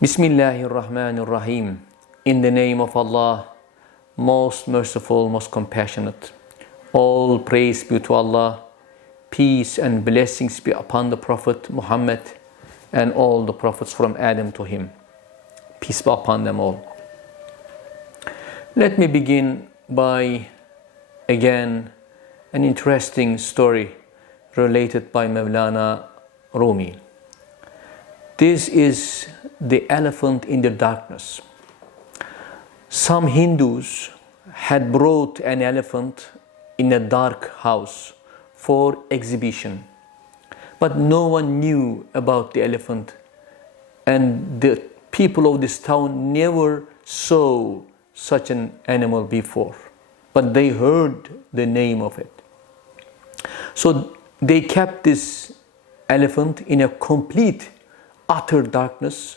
Bismillahirrahmanirrahim. In the name of Allah, most merciful, most compassionate. All praise be to Allah. Peace and blessings be upon the Prophet Muhammad and all the prophets from Adam to him. Peace be upon them all. Let me begin by, again, an interesting story related by Mawlana Rumi. This is the elephant in the darkness. Some Hindus had brought an elephant in a dark house for exhibition, but no one knew about the elephant, and the people of this town never saw such an animal before, but they heard the name of it. So they kept this elephant in a complete utter darkness.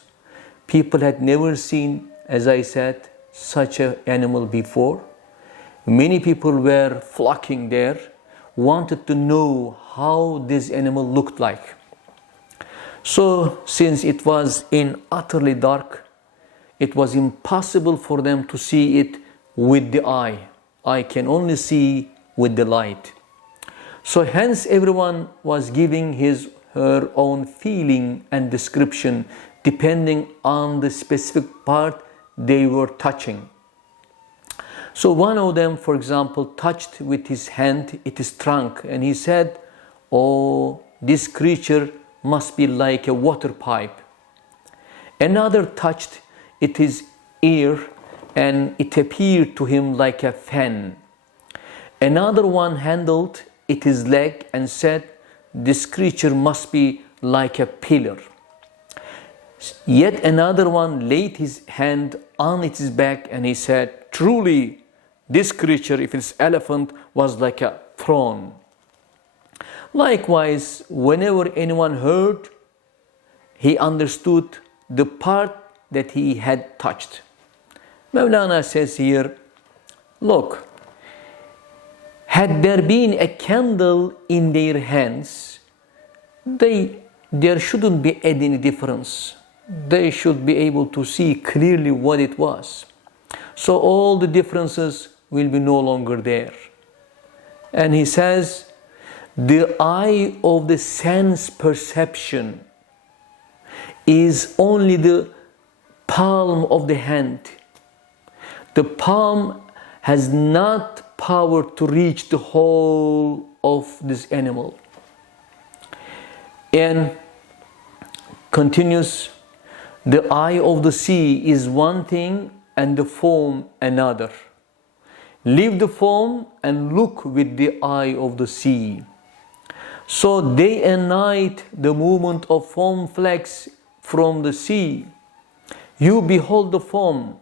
People had never seen, as I said, such an animal before. Many people were flocking there, wanted to know how this animal looked like. So since it was in utterly dark, it was impossible for them to see it with the eye. I can only see with the light. So hence everyone was giving her own feeling and description depending on the specific part they were touching. So one of them, for example, touched with his hand its trunk, and he said, "Oh, this creature must be like a water pipe." Another touched its ear, and it appeared to him like a fan. Another one handled its leg and said, "This creature must be like a pillar." Yet another one laid his hand on its back and he said, "Truly, this creature, if it's elephant, was like a throne." Likewise, whenever anyone heard, he understood the part that he had touched. Mawlana says here, look, had there been a candle in their hands, there shouldn't be any difference. They should be able to see clearly what it was. So all the differences will be no longer there. And he says, the eye of the sense perception is only the palm of the hand. The palm has not power to reach the whole of this animal. And continues, the eye of the sea is one thing and the foam another. Leave the foam and look with the eye of the sea. So day and night the movement of foam flakes from the sea. You behold the foam,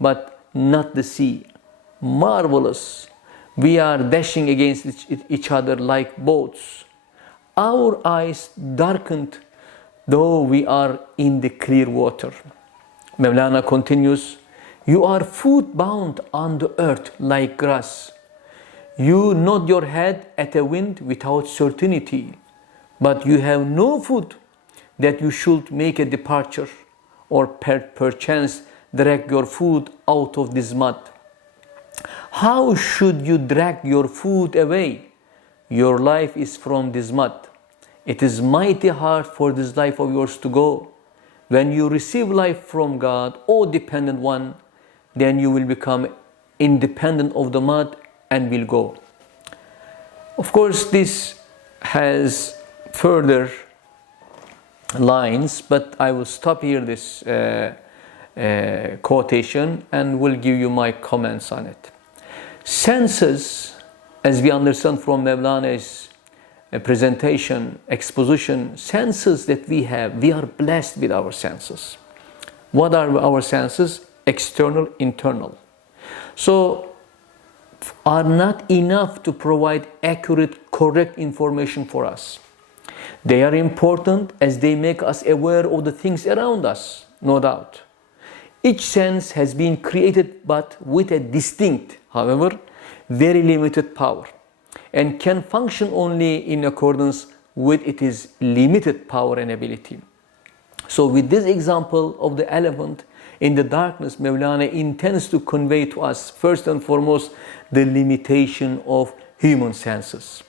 but not the sea. Marvelous. We are dashing against each other like boats. Our eyes darkened, though we are in the clear water. Mawlana continues, you are foot-bound on the earth like grass. You nod your head at a wind without certainty, but you have no foot that you should make a departure or perchance drag your foot out of this mud. How should you drag your foot away? Your life is from this mud. It is mighty hard for this life of yours to go. When you receive life from God, O dependent one, then you will become independent of the mud and will go. Of course, this has further lines, but I will stop here this quotation and will give you my comments on it. Senses, as we understand from Mawlana's presentation, exposition, senses that we have, we are blessed with our senses. What are our senses? External, internal. So, are not enough to provide accurate, correct information for us. They are important as they make us aware of the things around us, no doubt. Each sense has been created but with a distinct, however, very limited power, and can function only in accordance with its limited power and ability. So with this example of the elephant in the darkness, Mawlana intends to convey to us, first and foremost, the limitation of human senses.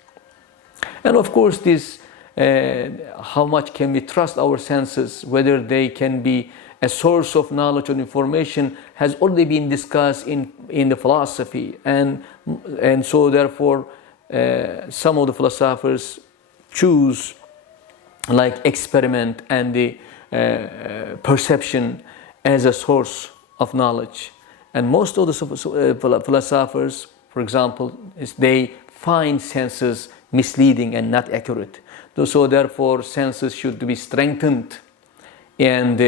And of course, this how much can we trust our senses, whether they can be a source of knowledge or information, has already been discussed in the philosophy. And so therefore, some of the philosophers choose like experiment and the perception as a source of knowledge. And most of the philosophers, for example, they find senses misleading and not accurate. So therefore, senses should be strengthened. And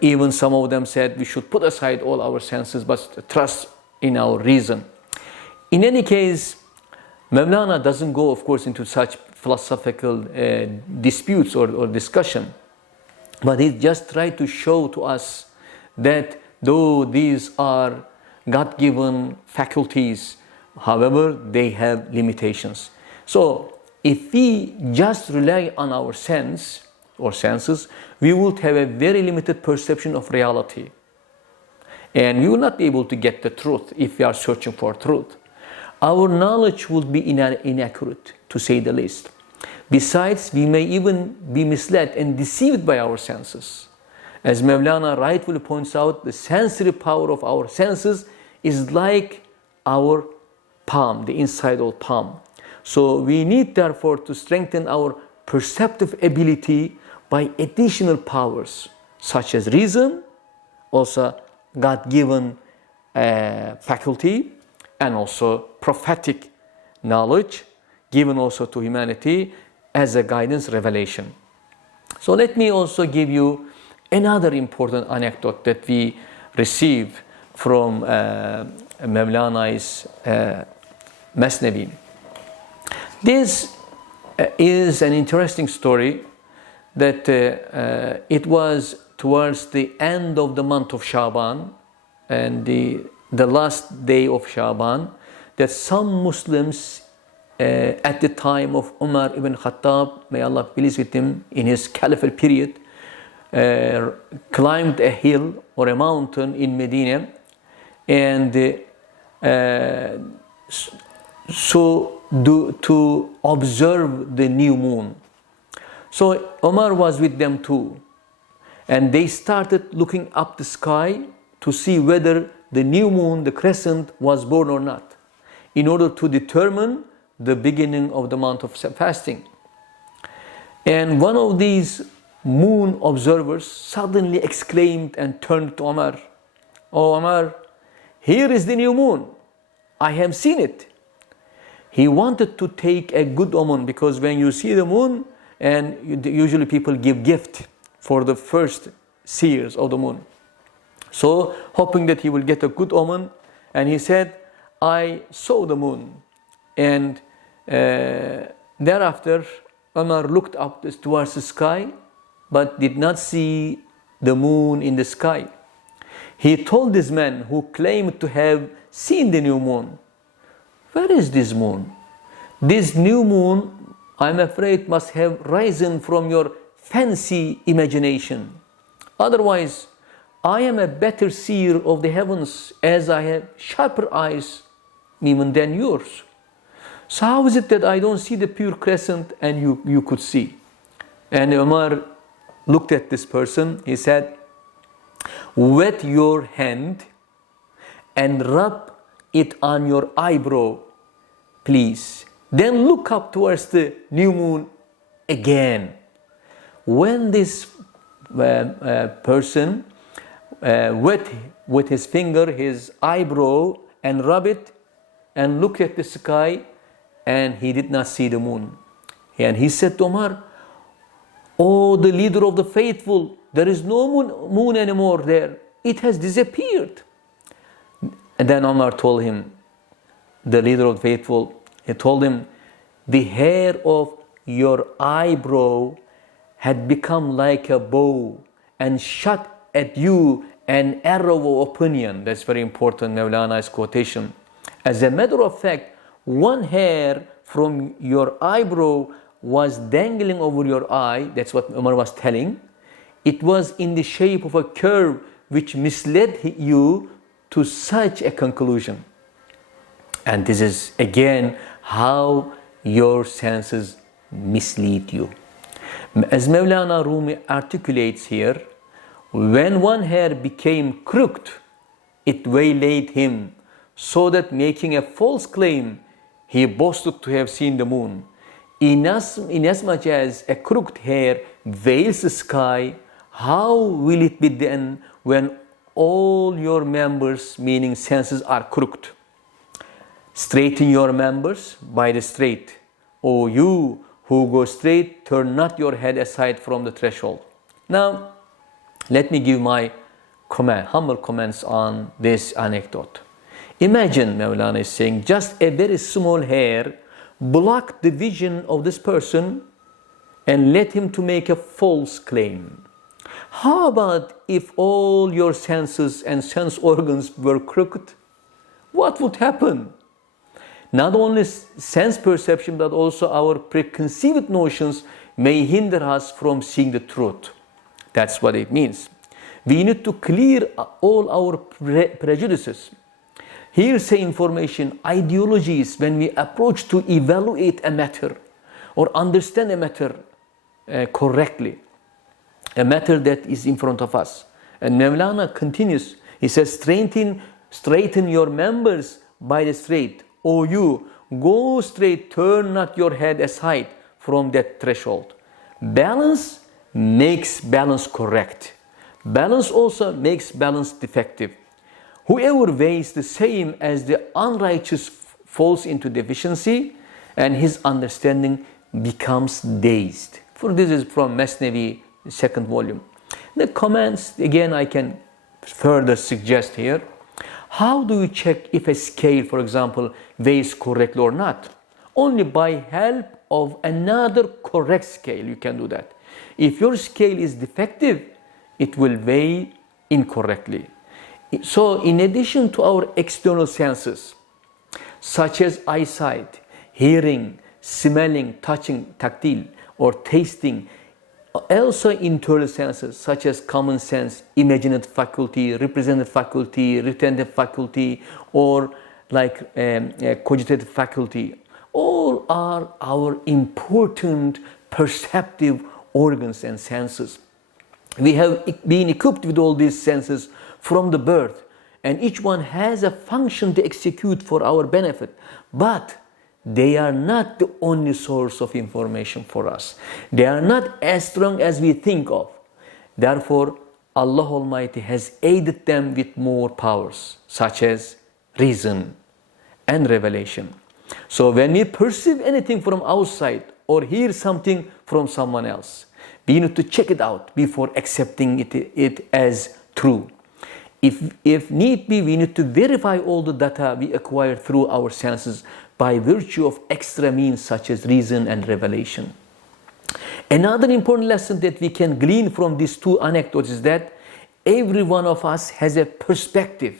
even some of them said we should put aside all our senses but trust in our reason. In any case, Mawlana doesn't go, of course, into such philosophical disputes or discussion. But he just tried to show to us that though these are God-given faculties, however, they have limitations. So if we just rely on our sense or senses, we would have a very limited perception of reality. And we will not be able to get the truth if we are searching for truth. Our knowledge would be inaccurate, to say the least. Besides, we may even be misled and deceived by our senses. As Mawlana rightfully points out, the sensory power of our senses is like our palm, the inside of palm. So we need therefore to strengthen our perceptive ability by additional powers, such as reason, also God-given faculty, and also prophetic knowledge given also to humanity as a guidance revelation. So let me also give you another important anecdote that we receive from Mawlana's Masnavi. This is an interesting story that it was towards the end of the month of Shaban and the last day of Shaban, that some Muslims at the time of Umar ibn Khattab, may Allah be pleased with him, in his caliphate period, climbed a hill or a mountain in Medina, and to observe the new moon. So Umar was with them too, and they started looking up the sky to see whether the new moon, the crescent, was born or not, in order to determine the beginning of the month of fasting. And one of these moon observers suddenly exclaimed and turned to Umar, "Oh Umar, here is the new moon. I have seen it." He wanted to take a good omen, because when you see the moon, and usually people give gift for the first seers of the moon. So hoping that he will get a good omen, and he said, "I saw the moon." And thereafter Umar looked up towards the sky but did not see the moon in the sky. He told this man who claimed to have seen the new moon, "Where is this moon? This new moon, I'm afraid, must have risen from your fancy imagination. Otherwise, I am a better seer of the heavens, as I have sharper eyes even than yours. So how is it that I don't see the pure crescent and you could see?" And Umar looked at this person. He said, "Wet your hand and rub it on your eyebrow, please. Then look up towards the new moon again." When this person wet with his finger his eyebrow and rub it and look at the sky, and he did not see the moon. And he said to Umar, "Oh, the leader of the faithful, there is no moon anymore there. It has disappeared." And then Umar told him, the leader of the faithful, he told him, "The hair of your eyebrow had become like a bow and shot at you an arrow of opinion." That's very important, Mawlana's quotation. "As a matter of fact, one hair from your eyebrow was dangling over your eye," that's what Umar was telling, it was in the shape of a curve which misled you to such a conclusion. And this is again how your senses mislead you. As Mawlana Rumi articulates here, when one hair became crooked, it waylaid him, so that making a false claim, he boasted to have seen the moon. Inasmuch as a crooked hair veils the sky, how will it be then when all your members, meaning senses, are crooked? Straighten your members by the straight. O you who go straight, turn not your head aside from the threshold. Now, let me give my humble comments on this anecdote. Imagine, Mawlana is saying, just a very small hair blocked the vision of this person and led him to make a false claim. How about if all your senses and sense organs were crooked? What would happen? Not only sense perception, but also our preconceived notions may hinder us from seeing the truth. That's what it means. We need to clear all our prejudices. Hearsay information, ideologies, when we approach to evaluate a matter or understand a matter correctly, a matter that is in front of us. And Mawlana continues, he says, straighten your members by the straight. O you, go straight, turn not your head aside from that threshold. Balance makes balance correct. Balance also makes balance defective. Whoever weighs the same as the unrighteous falls into deficiency, and his understanding becomes dazed. For this is from Masnavi, second volume. The comments, again, I can further suggest here. How do you check if a scale, for example, weighs correctly or not? Only by help of another correct scale you can do that. If your scale is defective, it will weigh incorrectly. So in addition to our external senses, such as eyesight, hearing, smelling, touching, tactile, or tasting, also internal senses such as common sense, imaginative faculty, representative faculty, retentive faculty, or like cogitative faculty, all are our important perceptive organs and senses. We have been equipped with all these senses from the birth, and each one has a function to execute for our benefit, but they are not the only source of information for us. They are not as strong as we think of. Therefore, Allah Almighty has aided them with more powers, such as reason and revelation. So when we perceive anything from outside or hear something from someone else, we need to check it out before accepting it as true. If need be, we need to verify all the data we acquire through our senses by virtue of extra means such as reason and revelation. Another important lesson that we can glean from these two anecdotes is that every one of us has a perspective,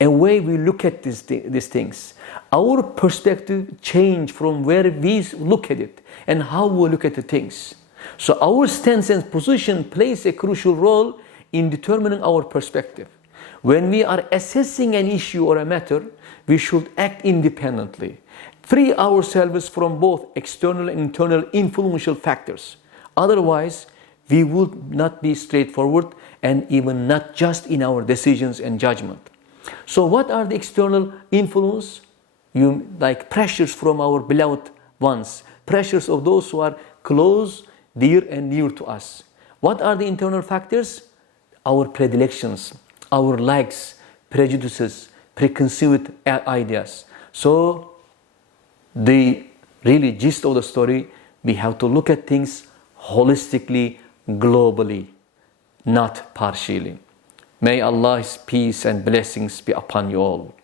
a way we look at these things. Our perspective changes from where we look at it and how we look at the things. So our stance and position plays a crucial role in determining our perspective. When we are assessing an issue or a matter, we should act independently, free ourselves from both external and internal influential factors. Otherwise, we would not be straightforward and even not just in our decisions and judgment. So what are the external influence? Like pressures from our beloved ones, pressures of those who are close, dear and near to us. What are the internal factors? Our predilections, our likes, prejudices, preconceived ideas. So the really gist of the story, we have to look at things holistically, globally, not partially. May Allah's peace and blessings be upon you all.